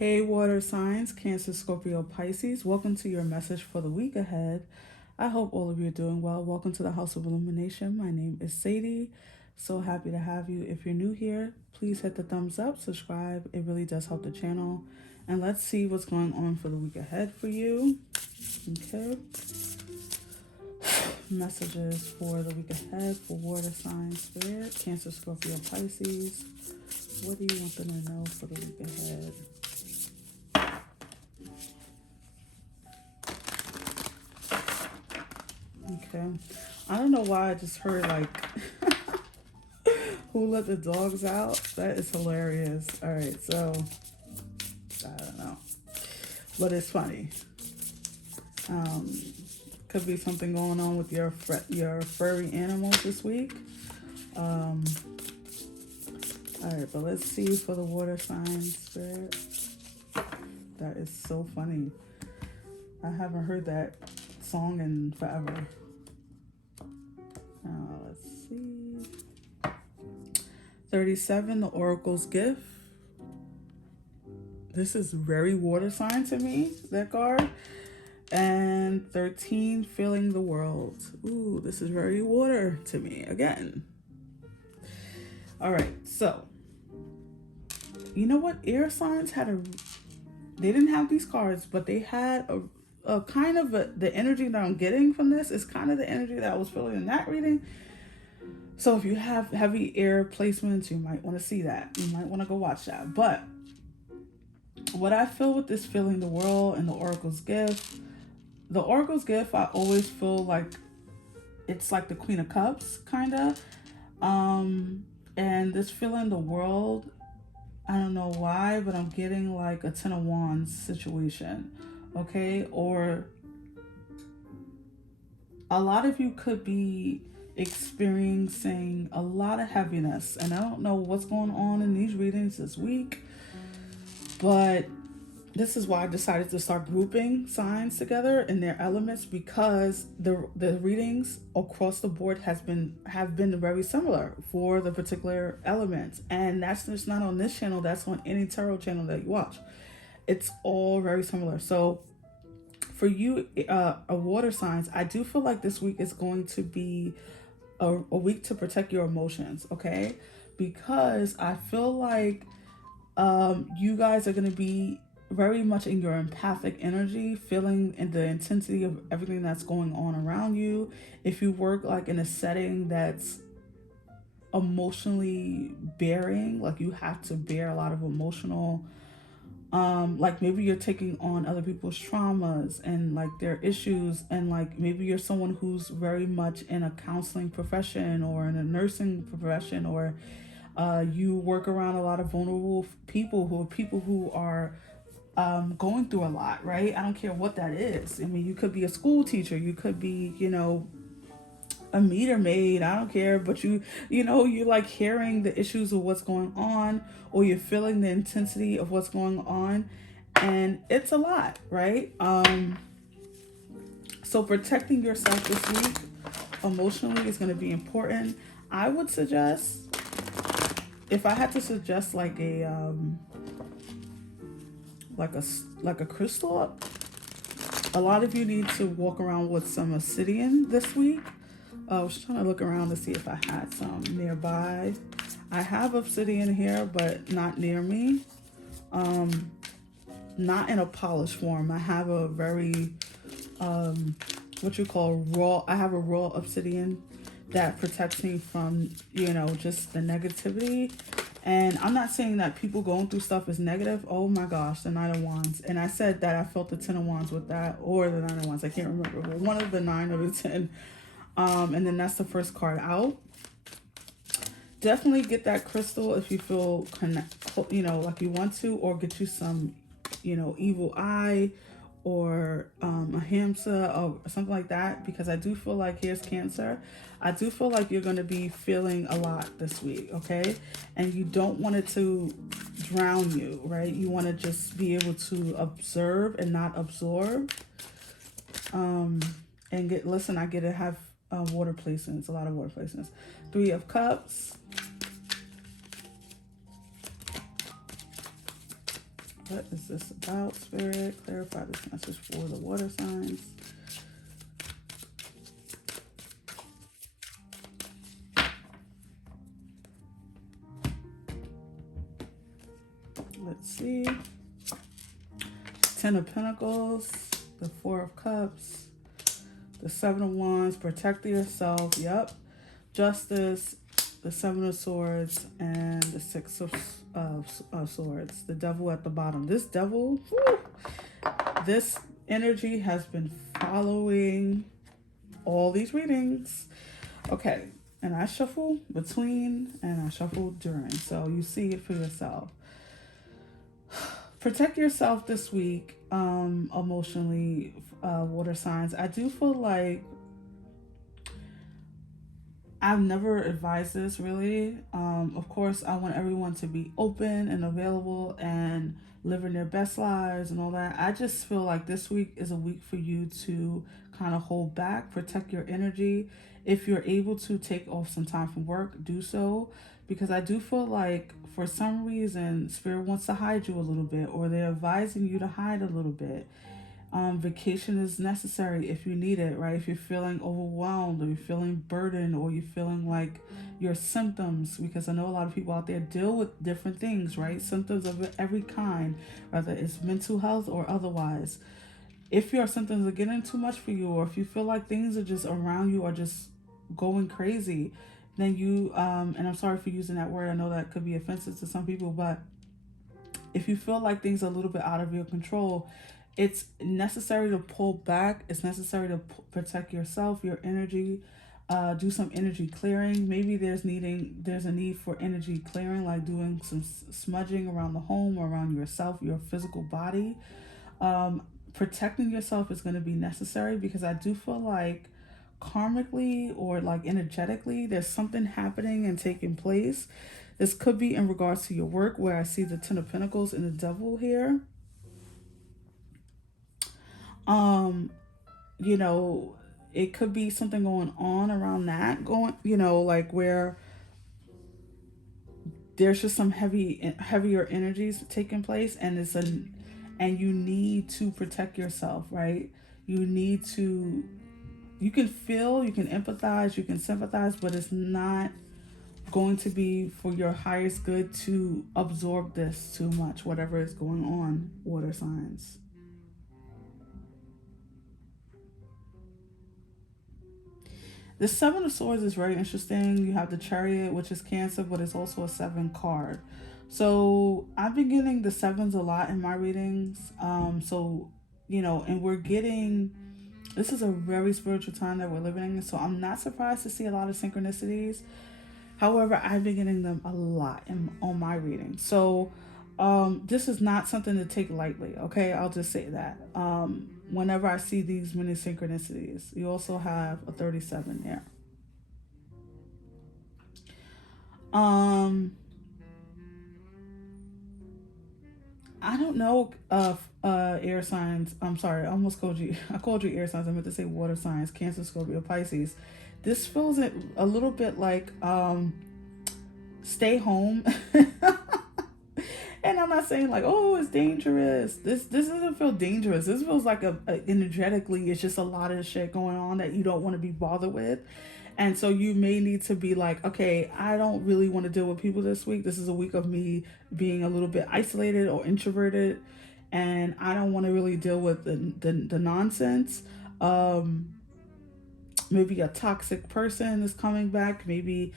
Hey, water signs, Cancer, Scorpio, Pisces. Welcome to your message for the week ahead. I hope all of you are doing well. Welcome to the House of Illumination. My name is Sadie. So happy to have you. If you're new here, please hit the thumbs up, subscribe. It really does help the channel. And let's see what's going on for the week ahead for you. Okay. Messages for the week ahead for water signs, Spirit, Cancer, Scorpio, Pisces. What do you want them to know for the week ahead? Okay. I don't know why I just heard like who let the dogs out? That is hilarious. All right, so I don't know. But it's funny. Could be something going on with your furry animals this week. All right, but let's see for the water signs, Spirit. That is so funny. I haven't heard that song in forever. Let's see. 37, the Oracle's Gift. This is very water sign to me, that card. And 13, Feeling the World. Ooh, this is very water to me again. All right, so you know what? Air signs they didn't have these cards, but they had a kind of the energy that I'm getting from this is kind of the energy that I was feeling in that reading. So if you have heavy air placements, you might want to see that. You might want to go watch that. But what I feel with this Feeling the World and the Oracle's Gift, I always feel like it's like the Queen of Cups, kind of. And this Feeling the World, I don't know why, but I'm getting like a Ten of Wands situation, okay? Or a lot of you could be experiencing a lot of heaviness, and I don't know what's going on in these readings this week, but this is why I decided to start grouping signs together in their elements, because the readings across the board have been very similar for the particular elements, and that's just not on this channel. That's on any tarot channel that you watch. It's all very similar. So for you, water signs, I do feel like this week is going to be a week to protect your emotions, okay? Because I feel like you guys are going to be very much in your empathic energy, feeling in the intensity of everything that's going on around you. If you work like in a setting that's emotionally bearing, like you have to bear a lot of emotional, like maybe you're taking on other people's traumas and like their issues, and like maybe you're someone who's very much in a counseling profession or in a nursing profession, or you work around a lot of vulnerable people who are going through a lot, right? I don't care what that is. I mean, you could be a school teacher, you could be, a meter maid, I don't care, but you like hearing the issues of what's going on, or you're feeling the intensity of what's going on, and it's a lot, right? So protecting yourself this week emotionally is going to be important. I would suggest, if I had to suggest like a crystal, a lot of you need to walk around with some obsidian this week. I was trying to look around to see if I had some nearby. I have obsidian here, but not near me. Not in a polished form. I have a very, what you call raw. I have a raw obsidian that protects me from, just the negativity. And I'm not saying that people going through stuff is negative. Oh my gosh, the Nine of Wands. And I said that I felt the Ten of Wands with that, or the Nine of Wands. I can't remember, but one of the 9 or the 10. And then that's the first card out. Definitely get that crystal if you feel like you want to, or get you some, evil eye, or a hamster or something like that, because I do feel like, here's Cancer, I do feel like you're going to be feeling a lot this week, okay? And you don't want it to drown you, right? You want to just be able to observe and not absorb. And I get to have water placements, a lot of water placements. 3 of Cups, What is this about, Spirit? Clarify this message for the water signs. Let's see. Ten of Pentacles, the Four of Cups, the Seven of Wands, protect yourself. Yep. Justice, the Seven of Swords, and the Six of Swords. The Devil at the bottom. This devil, whew, this energy has been following all these readings. Okay, and I shuffle between and I shuffle during, so you see it for yourself. Protect yourself this week, emotionally, water signs. I do feel like I've never advised this really. Of course, I want everyone to be open and available and living their best lives and all that. I just feel like this week is a week for you to kind of hold back, protect your energy. If you're able to take off some time from work, do so. Because I do feel like for some reason, Spirit wants to hide you a little bit, or they're advising you to hide a little bit. Vacation is necessary if you need it, right? If you're feeling overwhelmed, or you're feeling burdened, or you're feeling like your symptoms, because I know a lot of people out there deal with different things, right? Symptoms of every kind, whether it's mental health or otherwise. If your symptoms are getting too much for you, or if you feel like things are just around you are just going crazy, then you, and I'm sorry for using that word, I know that could be offensive to some people, but if you feel like things are a little bit out of your control, it's necessary to pull back. It's necessary to protect yourself, your energy, do some energy clearing. Maybe there's a need for energy clearing, like doing some smudging around the home or around yourself, your physical body. Protecting yourself is going to be necessary, because I do feel like karmically or like energetically there's something happening and taking place. This could be in regards to your work, where I see the Ten of Pentacles and the Devil here. You know, it could be something going on around that, like where there's just some heavier energies taking place, and and you need to protect yourself, right? You can feel, you can empathize, you can sympathize, but it's not going to be for your highest good to absorb this too much, whatever is going on, water signs. The Seven of Swords is very interesting. You have the Chariot, which is Cancer, but it's also a 7 card. So I've been getting the 7s a lot in my readings. And we're getting, this is a very spiritual time that we're living in. So I'm not surprised to see a lot of synchronicities. However, I've been getting them a lot on my reading. So this is not something to take lightly. Okay, I'll just say that. Whenever I see these many synchronicities, you also have a 37 there. I don't know air signs. I'm sorry, I almost called you. I called you air signs. I meant to say water signs. Cancer, Scorpio, Pisces. This feels it a little bit like stay home. And I'm not saying like, oh, it's dangerous. This doesn't feel dangerous. This feels like energetically, it's just a lot of shit going on that you don't want to be bothered with. And so you may need to be like, okay, I don't really want to deal with people this week. This is a week of me being a little bit isolated or introverted. And I don't want to really deal with the nonsense. Maybe a toxic person is coming back. Maybe,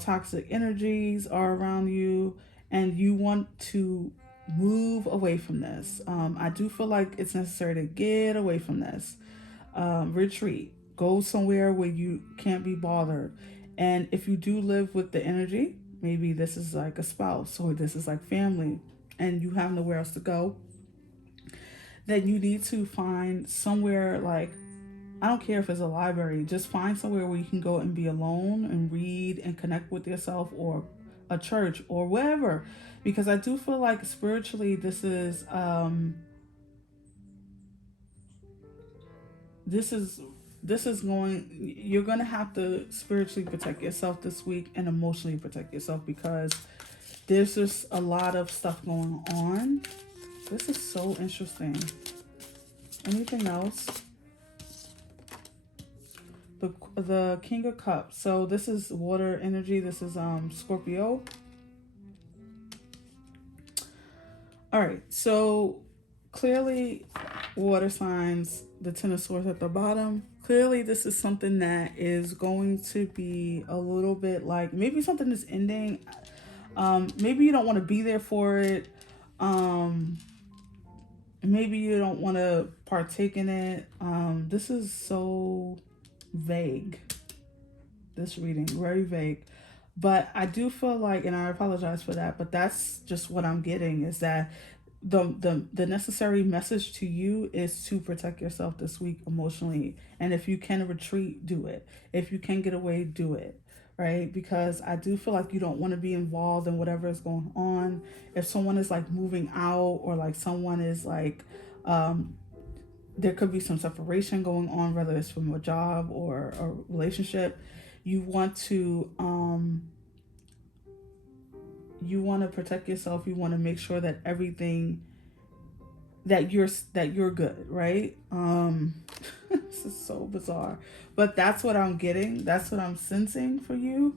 toxic energies are around you. And you want to move away from this. I do feel like it's necessary to get away from this. Retreat. Go somewhere where you can't be bothered. And if you do live with the energy, maybe this is like a spouse or this is like family, and you have nowhere else to go, then you need to find somewhere, like, I don't care if it's a library, just find somewhere where you can go and be alone and read and connect with yourself, or a church or wherever, because I do feel like spiritually this is you're gonna have to spiritually protect yourself this week and emotionally protect yourself, because there's just a lot of stuff going on. This is so interesting. Anything else? The King of Cups. So this is water energy. This is Scorpio. All right. So clearly, water signs. The Ten of Swords at the bottom. Clearly, this is something that is going to be a little bit like maybe something is ending. Maybe you don't want to be there for it. Maybe you don't want to partake in it. This is so vague. This reading, very vague. But I do feel like, and I apologize for that, but that's just what I'm getting, is that the necessary message to you is to protect yourself this week emotionally. And if you can retreat, do it. If you can get away, do it. Right? Because I do feel like you don't want to be involved in whatever is going on. If someone is like moving out, or like someone is like, there could be some separation going on, whether it's from a job or a relationship. You want to protect yourself. You want to make sure that everything that you're good, right? This is so bizarre, but that's what I'm getting. That's what I'm sensing for you.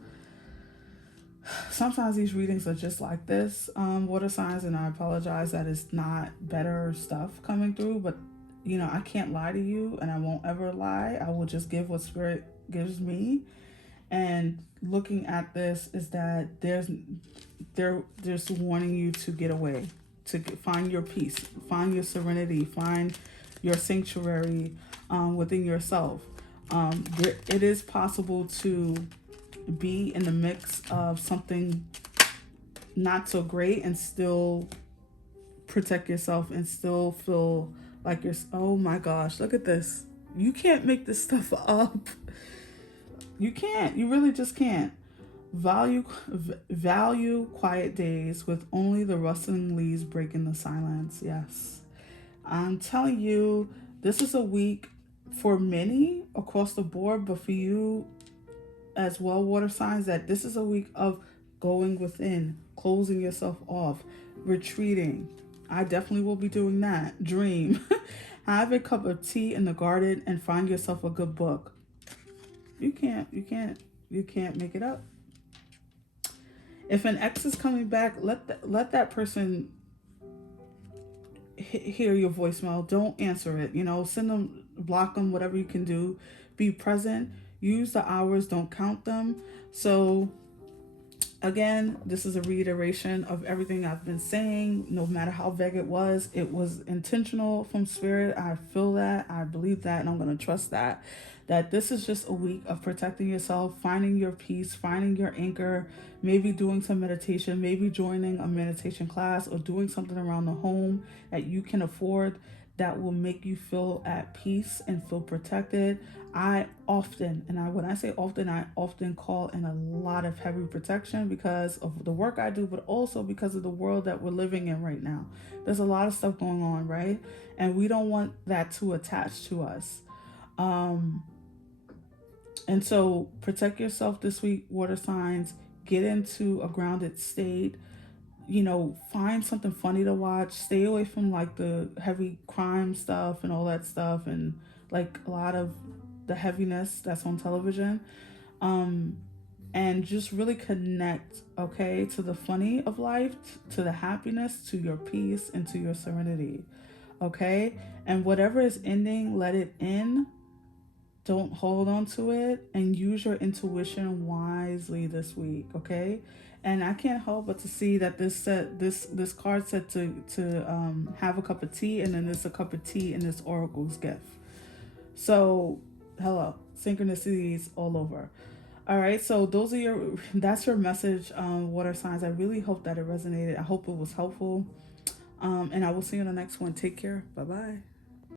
Sometimes these readings are just like this, water signs, and I apologize that it's not better stuff coming through, but you know, I can't lie to you, and I won't ever lie. I will just give what spirit gives me. And looking at this is that they're just wanting you to get away, to find your peace, find your serenity, find your sanctuary within yourself. It is possible to be in the mix of something not so great and still protect yourself and still feel like you're, oh my gosh, look at this. You can't make this stuff up. You can't. You really just can't. Value quiet days with only the rustling leaves breaking the silence. Yes. I'm telling you, this is a week for many across the board, but for you as well, water signs, that this is a week of going within, closing yourself off, retreating. I definitely will be doing that. Dream. Have a cup of tea in the garden and find yourself a good book. You can't make it up. If an ex is coming back, let that person hear your voicemail. Don't answer it. You know, send them, block them, whatever you can do. Be present. Use the hours. Don't count them. So again, this is a reiteration of everything I've been saying. No matter how vague it was intentional from spirit. I feel that, I believe that, and I'm going to trust that this is just a week of protecting yourself, finding your peace, finding your anchor, maybe doing some meditation, maybe joining a meditation class, or doing something around the home that you can afford that will make you feel at peace and feel protected. When I say often, I often call in a lot of heavy protection because of the work I do, but also because of the world that we're living in right now. There's a lot of stuff going on, right? And we don't want that to attach to us. And so protect yourself this week, water signs. Get into a grounded state. You know, find something funny to watch. Stay away from like the heavy crime stuff and all that stuff, and like a lot of the heaviness that's on television. And just really connect, okay, to the funny of life, to the happiness, to your peace, and to your serenity, okay? And whatever is ending, let it end. Don't hold on to it, and use your intuition wisely this week, okay? And I can't help but to see that this card said to have a cup of tea, and then there's a cup of tea in this oracle's gift. So, hello, synchronicities all over. All right, so that's your message, water signs. I really hope that it resonated. I hope it was helpful. And I will see you in the next one. Take care. Bye-bye.